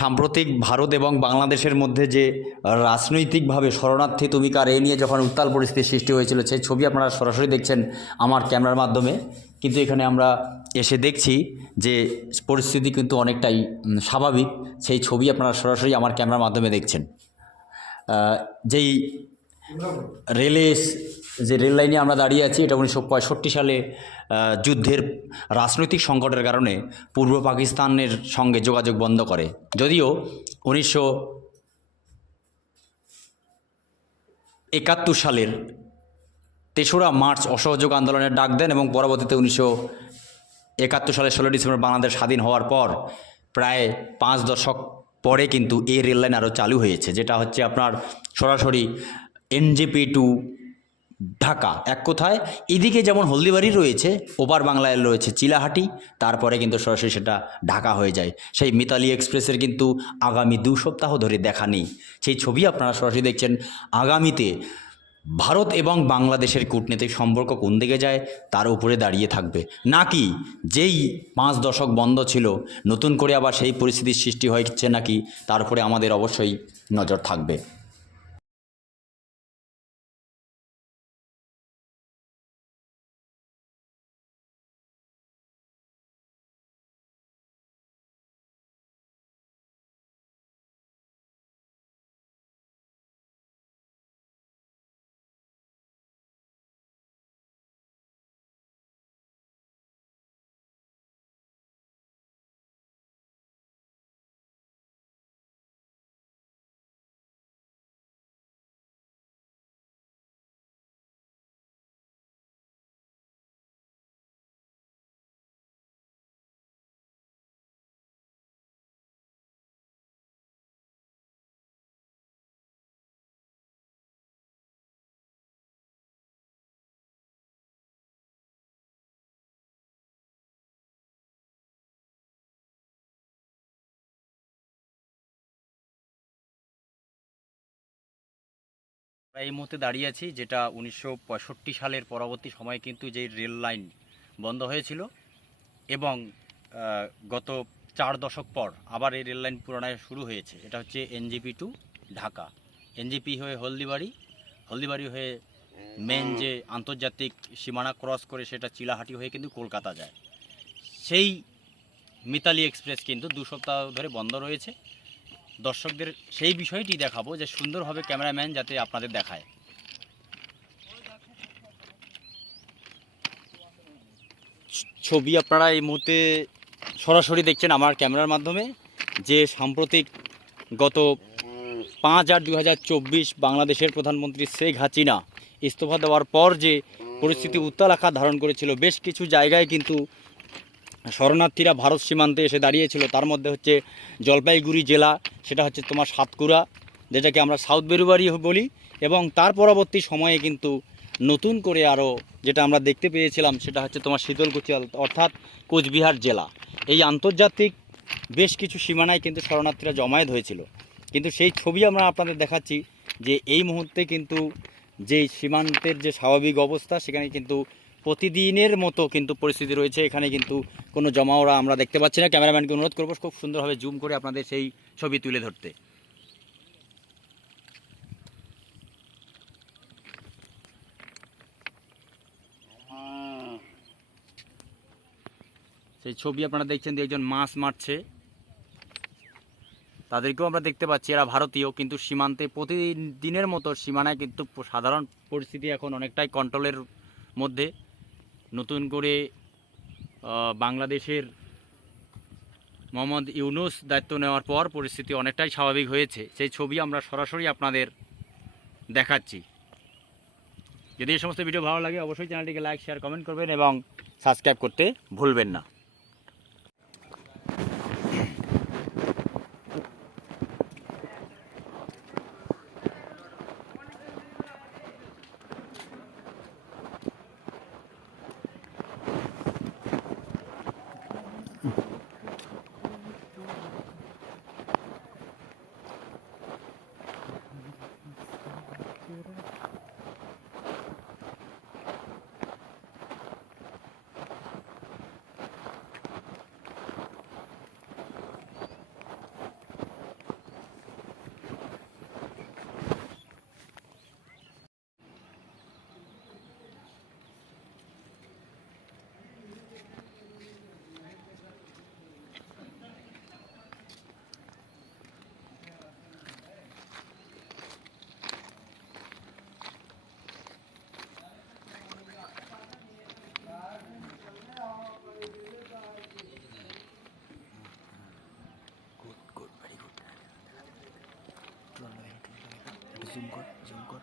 সাম্প্রতিক ভারত এবং বাংলাদেশের মধ্যে যে রাজনৈতিকভাবে শরণার্থী তুমিকার এই নিয়ে যখন উত্তাল পরিস্থিতির সৃষ্টি হয়েছিল, সেই ছবি আপনারা সরাসরি দেখছেন আমার ক্যামেরার মাধ্যমে। কিন্তু এখানে আমরা এসে দেখছি যে পরিস্থিতি কিন্তু অনেকটাই স্বাভাবিক। সেই ছবি আপনারা সরাসরি আমার ক্যামেরার মাধ্যমে দেখছেন। যেই রেলে যে রেল লাইনে আমরা দাঁড়িয়ে আছি, এটা উনিশশো পঁয়ষট্টি সালে যুদ্ধের রাজনৈতিক সংকটের কারণে পূর্ব পাকিস্তানের সঙ্গে যোগাযোগ বন্ধ করে। যদিও উনিশশো একাত্তর সালের তেসরা মার্চ অসহযোগ আন্দোলনের ডাক দেন এবং পরবর্তীতে উনিশশো একাত্তর সালের ষোলো ডিসেম্বর বাংলাদেশ স্বাধীন হওয়ার পর প্রায় পাঁচ দশক পরে কিন্তু এই রেললাইন আরও চালু হয়েছে, যেটা হচ্ছে আপনার সরাসরি এনজেপি টু ঢাকা, এক কোথায়? এদিকে যেমন হলদিবাড়ি রয়েছে, ওপার বাংলায় রয়েছে চিলাহাটি, তারপরে কিন্তু সরাসরি সেটা ঢাকা হয়ে যায়। সেই মিতালি এক্সপ্রেসের কিন্তু আগামী দু সপ্তাহ ধরে দেখা নেই। সেই ছবি আপনারা সরাসরি দেখছেন। আগামীতে ভারত এবং বাংলাদেশের কূটনৈতিক সম্পর্ক কোন দিকে যায়, তার উপরে দাঁড়িয়ে থাকবে। নাকি যেই পাঁচ দশক বন্ধ ছিল, নতুন করে আবার সেই পরিস্থিতির সৃষ্টি হয়েছে নাকি, তার উপরে আমাদের অবশ্যই নজর থাকবে। এই মুহূর্তে দাঁড়িয়ে আছি, যেটা উনিশশো পঁয়ষট্টি সালের পরবর্তী সময়ে কিন্তু যে রেল লাইন বন্ধ হয়েছিল এবং গত চার দশক পর আবার এই রেল লাইন পুনরায় শুরু হয়েছে। এটা হচ্ছে এনজিপি টু ঢাকা। এনজিপি হয়ে হলদিবাড়ি হলদিবাড়ি হয়ে মেন যে আন্তর্জাতিক সীমানা ক্রস করে সেটা চিলাহাটি হয়ে কিন্তু কলকাতা যায়। সেই মিতালি এক্সপ্রেস কিন্তু দু সপ্তাহ ধরে বন্ধ রয়েছে। দর্শকদের সেই বিষয়টি দেখাবো যে সুন্দরভাবে ক্যামেরাম্যান যাতে আপনাদের দেখায়। ছবি আপনারা এই মুহূর্তে সরাসরি দেখছেন আমার ক্যামেরার মাধ্যমে, যে সাম্প্রতিক গত পাঁচ আট দু বাংলাদেশের প্রধানমন্ত্রী শেখ হাসিনা ইস্তফা দেওয়ার পর যে পরিস্থিতি উত্তাল আকার ধারণ করেছিল, বেশ কিছু জায়গায় কিন্তু শরণার্থীরা ভারত সীমান্তে এসে দাঁড়িয়েছিল। তার মধ্যে হচ্ছে জলপাইগুড়ি জেলা, সেটা হচ্ছে তোমার সাতকুড়া, যেটাকে আমরা সাউথ বেরুবাড়ি বলি, এবং তার পরবর্তী সময়ে কিন্তু নতুন করে আরও যেটা আমরা দেখতে পেয়েছিলাম, সেটা হচ্ছে তোমার শীতলকুচি অর্থাৎ কোচবিহার জেলা। এই আন্তর্জাতিক বেশ কিছু সীমানায় কিন্তু শরণার্থীরা জমায়েত হয়েছিল। কিন্তু সেই ছবি আমরা আপনাদের দেখাচ্ছি যে এই মুহূর্তে কিন্তু যে সীমান্তের যে স্বাভাবিক অবস্থা, সেখানে কিন্তু প্রতিদিনের মতো কিন্তু পরিস্থিতি রয়েছে। এখানে কিন্তু কোনো জমাওড়া আমরা দেখতে পাচ্ছি না। ক্যামেরাম্যানকে অনুরোধ করব খুব সুন্দরভাবে জুম করে আপনাদের সেই ছবি তুলে ধরতে। সেই ছবি আপনারা দেখছেন যে একজন মাছ মারছে। তাদেরকেও আমরা দেখতে পাচ্ছি, এরা ভারতীয়, কিন্তু সীমান্তে প্রতিদিনের মতো সীমানায় কিন্তু সাধারণ পরিস্থিতি এখন অনেকটাই কন্ট্রোলের মধ্যে। নতুন করে বাংলাদেশের মোহাম্মদ ইউনুস দায়িত্ব নেওয়ার পর পরিস্থিতি অনেকটাই স্বাভাবিক হয়েছে। সেই ছবি আমরা সরাসরি আপনাদের দেখাচ্ছি। যদি এই সমস্ত ভিডিও ভালো লাগে, অবশ্যই চ্যানেলটিকে লাইক, শেয়ার, কমেন্ট করবেন এবং সাবস্ক্রাইব করতে ভুলবেন না। 嗯 জুম কর জুম কর